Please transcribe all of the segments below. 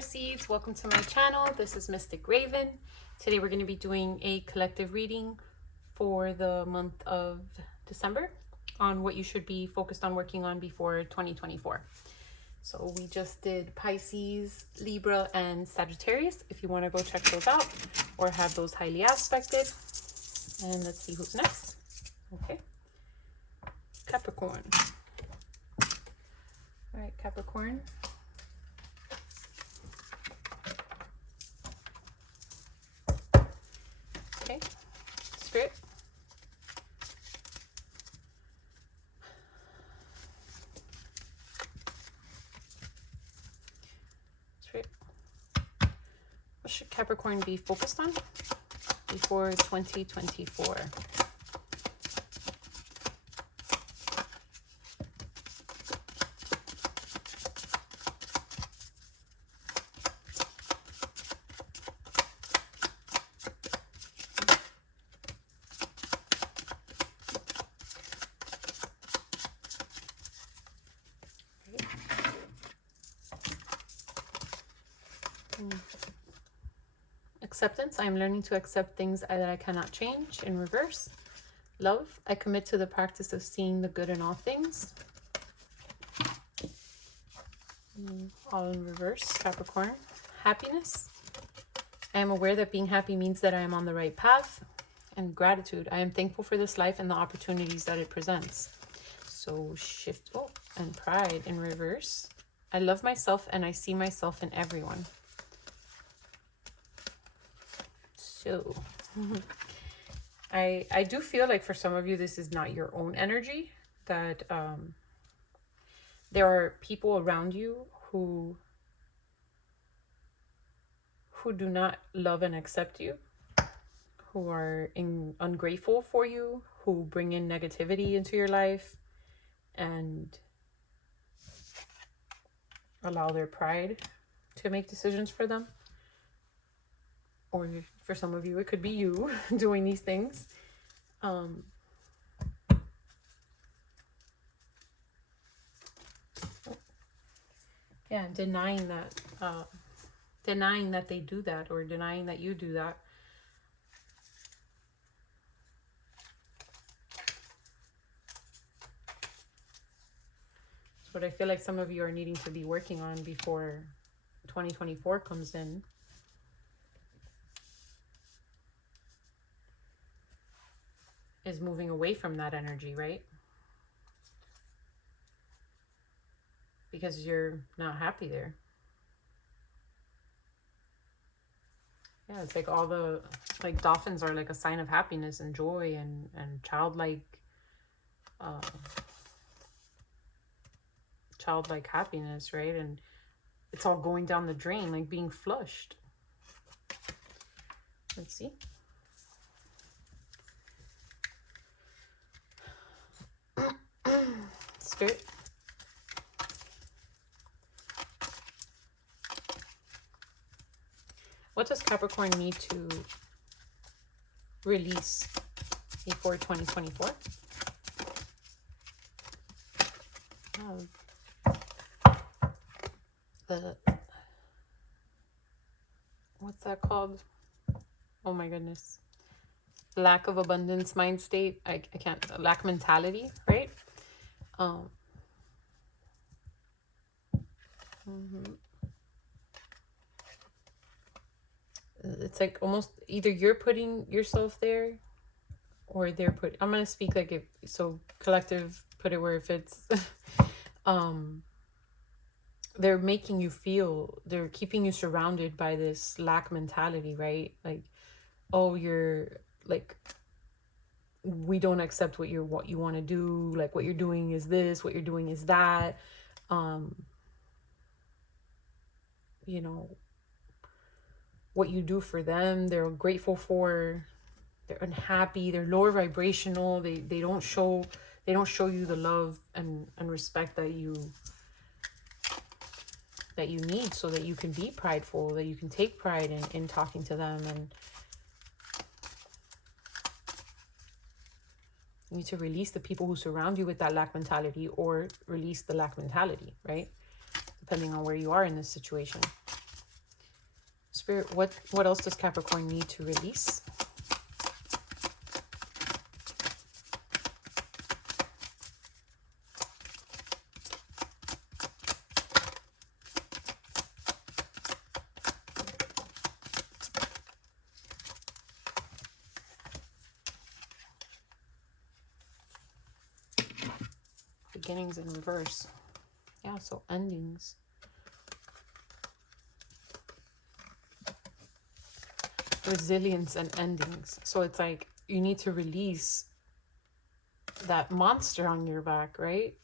Starseeds, welcome to my channel. This is Mystic Raven. Today we're going to be doing a collective reading for the month of December on what you should be focused on working on before 2024. So we just did Pisces, Libra, and Sagittarius. If you want to go check those out or have those highly aspected. And let's see who's next. Okay. Capricorn. All right, Capricorn. Okay, Spirit. Spirit. What should Capricorn be focused on before 2024? Acceptance. I am learning to accept things that I cannot change. In reverse. Love. I commit to the practice of seeing the good in all things. All in reverse. Capricorn. Happiness. I am aware that being happy means that I am on the right path. And gratitude. I am thankful for this life and the opportunities that it presents. So shift. Oh, and pride in reverse. I love myself and I see myself in everyone. So I do feel like for some of you, this is not your own energy, that there are people around you who do not love and accept you, who are ungrateful for you, who bring in negativity into your life and allow their pride to make decisions for them. Or for some of you, it could be you doing these things. Yeah, denying that they do that, or denying that you do that. That's what I feel like some of you are needing to be working on before 2024 comes in. Is moving away from that energy, right? Because you're not happy there. Yeah, it's like all the, like dolphins are like a sign of happiness and joy and childlike happiness, right? And it's all going down the drain, like being flushed. Let's see. Spirit. What does Capricorn need to release before 2024? What's that called? Oh my goodness. Lack of abundance mind state. I can't, lack mentality, right? It's like almost either you're putting yourself there or they're I'm going to speak like it, so collective, put it where it fits. They're making you feel, they're keeping you surrounded by this lack mentality, right? Like, oh, you're like, we don't accept what you want to do. Like, what you're doing is this, what you're doing is that. You know, what you do for them, they're grateful for, they're unhappy, they're lower vibrational, they don't show you the love and respect that you need, so that you can be prideful, that you can take pride in talking to them. And you need to release the people who surround you with that lack mentality, or release the lack mentality, right? Depending on where you are in this situation. Spirit, what else does Capricorn need to release? Beginnings in reverse. Yeah, so endings. Resilience and endings. So it's like you need to release that monster on your back, right?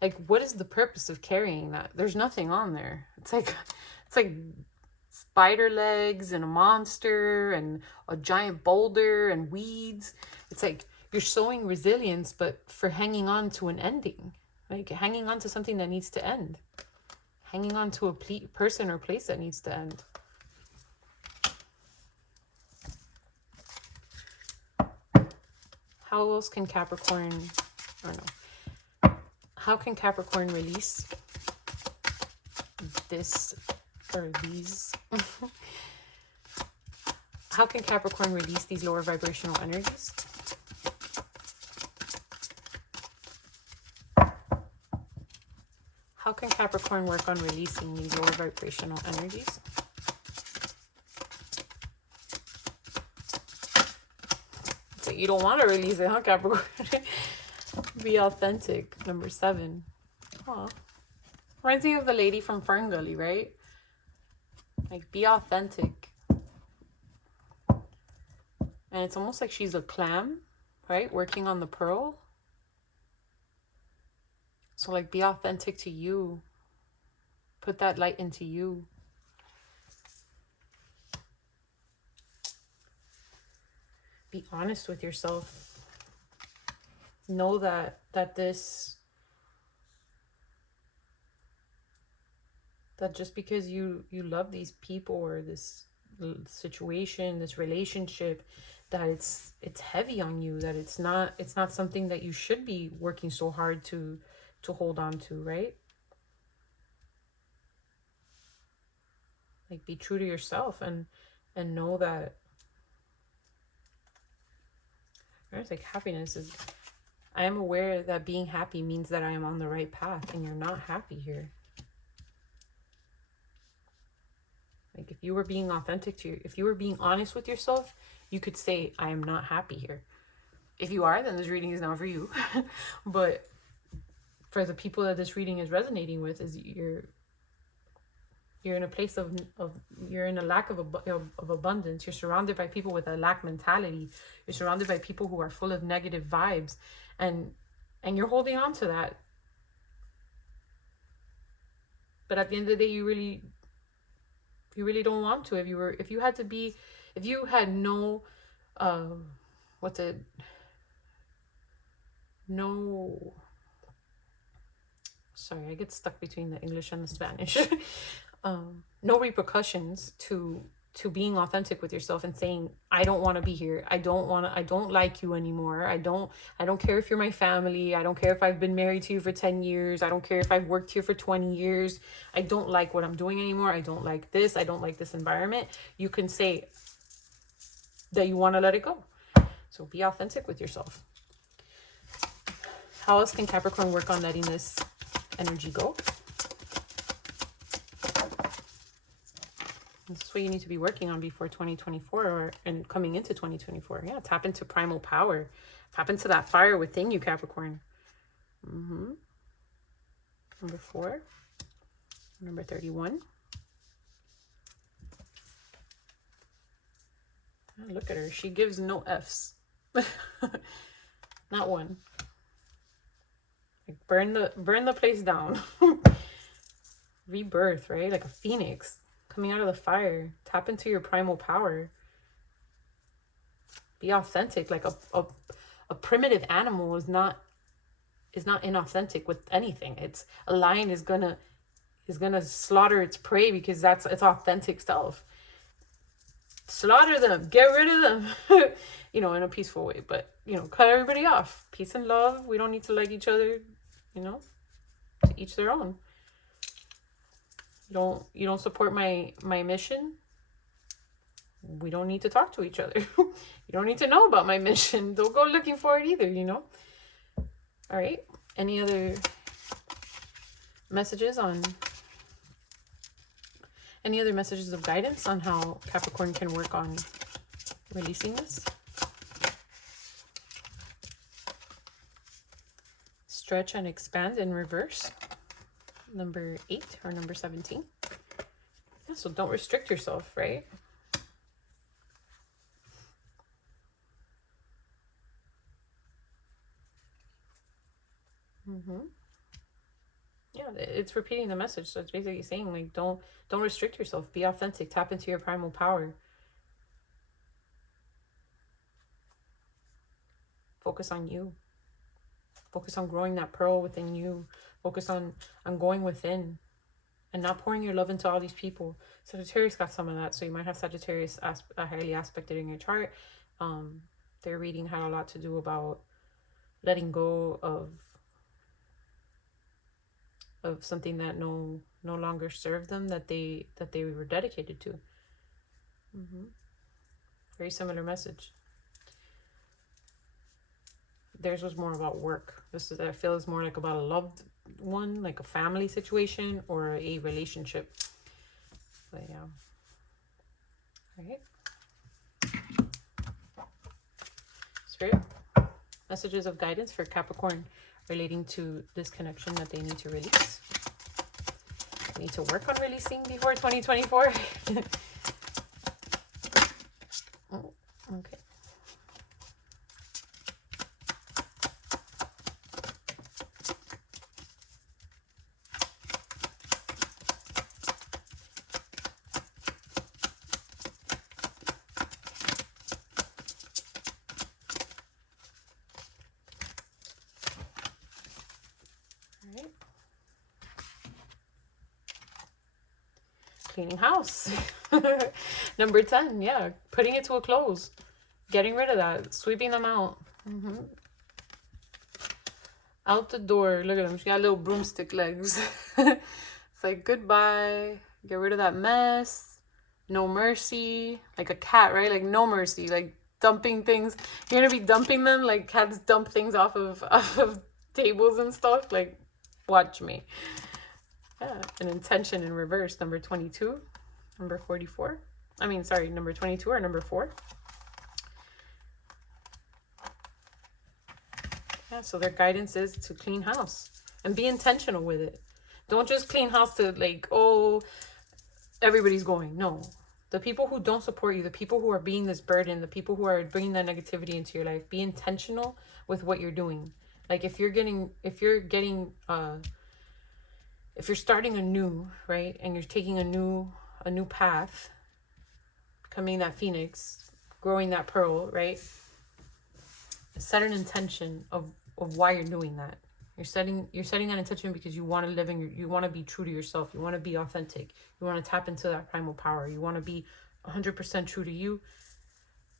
Like, what is the purpose of carrying that? There's nothing on there. It's like spider legs and a monster and a giant boulder and weeds. It's like you're showing resilience, but for hanging on to an ending, like hanging on to something that needs to end, hanging on to a person or place that needs to end. How else can Capricorn, or no, how can Capricorn release this or these? How can Capricorn release these lower vibrational energies? How can Capricorn work on releasing these lower vibrational energies? So you don't want to release it, huh, Capricorn? Be authentic. Number 7. Aw. Reminds me of the lady from Fern Gully, right? Like, be authentic. And it's almost like she's a clam, right? Working on the pearl. So, like, be authentic to you. Put that light into you. Be honest with yourself. Know that just because you love these people or this situation, this relationship, that it's heavy on you, that it's not something that you should be working so hard to hold on to, right? Like, be true to yourself and know that it's like happiness is, I am aware that being happy means that I am on the right path, and you're not happy here. Like, if you were being authentic to if you were being honest with yourself, you could say, I am not happy here. If you are, then this reading is not for you. But for the people that this reading is resonating with, is you're in a place of you're in a lack of abundance. You're surrounded by people with a lack mentality. You're surrounded by people who are full of negative vibes, and you're holding on to that. But at the end of the day, you really don't want to. If you had no sorry, I get stuck between the English and the Spanish. No repercussions to being authentic with yourself and saying, I don't want to be here. I don't like you anymore. I don't care if you're my family. I don't care if I've been married to you for 10 years. I don't care if I've worked here for 20 years. I don't like what I'm doing anymore. I don't like this. I don't like this environment. You can say that you want to let it go. So be authentic with yourself. How else can Capricorn work on letting this energy go? This is what you need to be working on before 2024 and coming into 2024. Yeah, tap into primal power. Tap into that fire within you, Capricorn. Number 4. Number 31. Oh, look at her. She gives no Fs. Not one. Like, burn the place down. Rebirth, right? Like a phoenix coming out of the fire. Tap into your primal power. Be authentic. Like a primitive animal is not inauthentic with anything. It's a lion is gonna slaughter its prey because that's its authentic self. Slaughter them, get rid of them. In a peaceful way, but cut everybody off. Peace and love. We don't need to like each other, to each their own. You don't support my mission, we don't need to talk to each other. You don't need to know about my mission. Don't go looking for it either, you know? All right. Any other messages on... Any other messages of guidance on how Capricorn can work on releasing this? Stretch and expand in reverse. Number 8 or number 17. Yeah, so don't restrict yourself, right? Yeah, it's repeating the message. So it's basically saying, like, don't restrict yourself. Be authentic. Tap into your primal power. Focus on you. Focus on growing that pearl within you. Focus on going within and not pouring your love into all these people. Sagittarius got some of that. So you might have Sagittarius highly aspected in your chart. Their reading had a lot to do about letting go of something that no longer served them, that they were dedicated to. Very similar message. Theirs was more about work. This is, I feel, is more like about a loved one, like a family situation or a relationship. But yeah. All right. Spirit, messages of guidance for Capricorn relating to this connection that they need to release. They need to work on releasing before 2024. Oh, okay. Cleaning house. Number 10, yeah, putting it to a close, getting rid of that, sweeping them out. Out the door. Look at them, she got little broomstick legs. It's like, goodbye, get rid of that mess. No mercy, like a cat, right? Like no mercy, like dumping things. You're gonna be dumping them like cats dump things off of tables and stuff. Like, watch me. Yeah, an intention in reverse. Number 22, number 44. I mean, sorry, number 22 or number 4. Yeah, so their guidance is to clean house and be intentional with it. Don't just clean house to like, oh, everybody's going. No, the people who don't support you, the people who are being this burden, the people who are bringing that negativity into your life, be intentional with what you're doing. Like if you're starting anew, right, and you're taking a new path, becoming that phoenix, growing that pearl, right, set an intention of why you're doing that. You're setting that intention because you want to live in you want to be true to yourself. You want to be authentic. You want to tap into that primal power. You want to be 100% true to you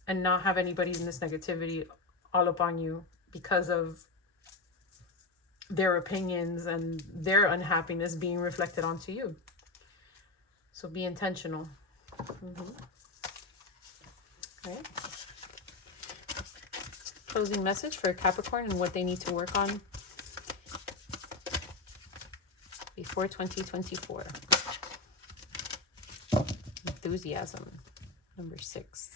and not have anybody in this negativity all up on you because of their opinions and their unhappiness being reflected onto you. So be intentional. Right. Closing message for Capricorn and what they need to work on before 2024. Enthusiasm, number 6.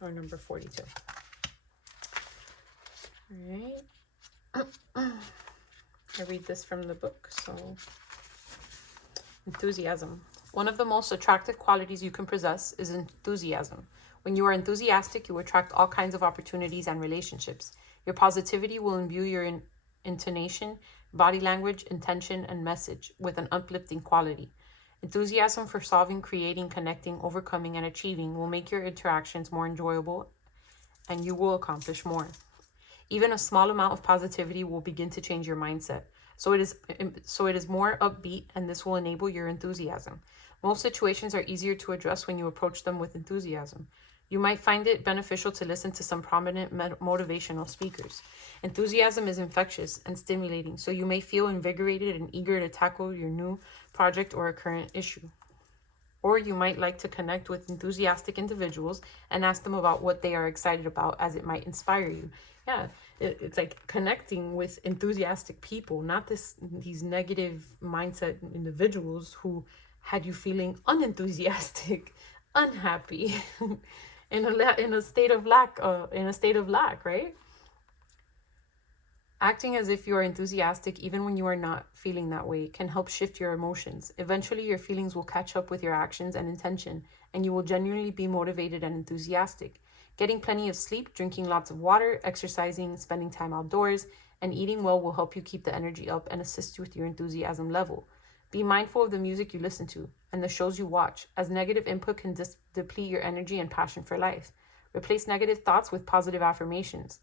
Or number 42. All right. I read this from the book, so enthusiasm. One of the most attractive qualities you can possess is enthusiasm. When you are enthusiastic, you attract all kinds of opportunities and relationships. Your positivity will imbue your intonation, body language, intention, and message with an uplifting quality. Enthusiasm for solving, creating, connecting, overcoming, and achieving will make your interactions more enjoyable, and you will accomplish more. Even a small amount of positivity will begin to change your mindset. So it is more upbeat, and this will enable your enthusiasm. Most situations are easier to address when you approach them with enthusiasm. You might find it beneficial to listen to some prominent motivational speakers. Enthusiasm is infectious and stimulating, so you may feel invigorated and eager to tackle your new project or a current issue. Or you might like to connect with enthusiastic individuals and ask them about what they are excited about, as it might inspire you. Yeah, it's like connecting with enthusiastic people, not these negative mindset individuals who had you feeling unenthusiastic, unhappy, in a state of lack, right? Acting as if you are enthusiastic even when you are not feeling that way can help shift your emotions. Eventually, your feelings will catch up with your actions and intention, and you will genuinely be motivated and enthusiastic. Getting plenty of sleep, drinking lots of water, exercising, spending time outdoors, and eating well will help you keep the energy up and assist you with your enthusiasm level. Be mindful of the music you listen to and the shows you watch, as negative input can deplete your energy and passion for life. Replace negative thoughts with positive affirmations.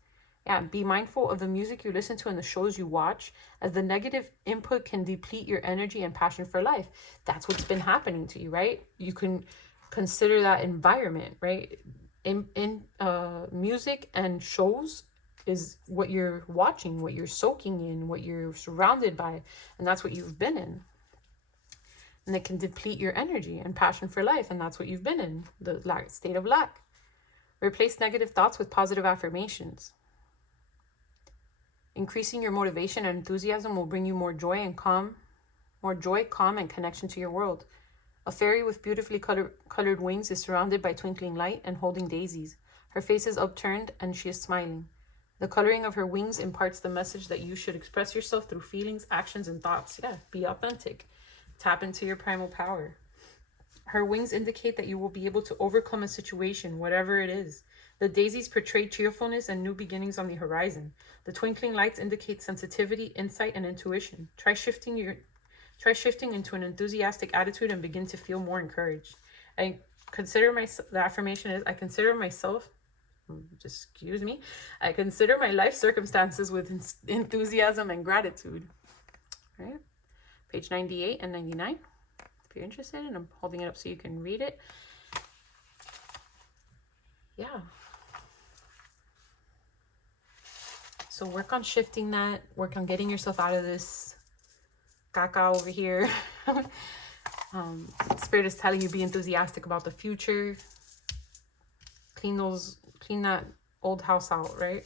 Yeah, be mindful of the music you listen to and the shows you watch, as the negative input can deplete your energy and passion for life. That's what's been happening to you, right? You can consider that environment, right? Music and shows is what you're watching, what you're soaking in, what you're surrounded by, and that's what you've been in. And it can deplete your energy and passion for life, and that's what you've been in, the state of lack. Replace negative thoughts with positive affirmations. Increasing your motivation and enthusiasm will bring you more joy, calm, and connection to your world. A fairy with beautifully colored wings is surrounded by twinkling light and holding daisies. Her face is upturned and she is smiling. The coloring of her wings imparts the message that you should express yourself through feelings, actions, and thoughts. Yeah, be authentic. Tap into your primal power. Her wings indicate that you will be able to overcome a situation, whatever it is. The daisies portray cheerfulness and new beginnings on the horizon. The twinkling lights indicate sensitivity, insight, and intuition. Try shifting into an enthusiastic attitude and begin to feel more encouraged. The affirmation is, I consider my life circumstances with enthusiasm and gratitude. Right? Page 98 and 99. If you're interested, and I'm holding it up so you can read it. Yeah. So work on shifting that. Work on getting yourself out of this caca over here. Spirit is telling you, be enthusiastic about the future. Clean that old house out, right?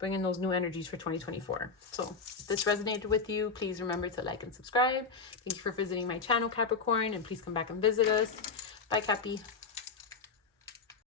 Bring in those new energies for 2024. So if this resonated with you, please remember to like and subscribe. Thank you for visiting my channel, Capricorn, and please come back and visit us. Bye, Cappy.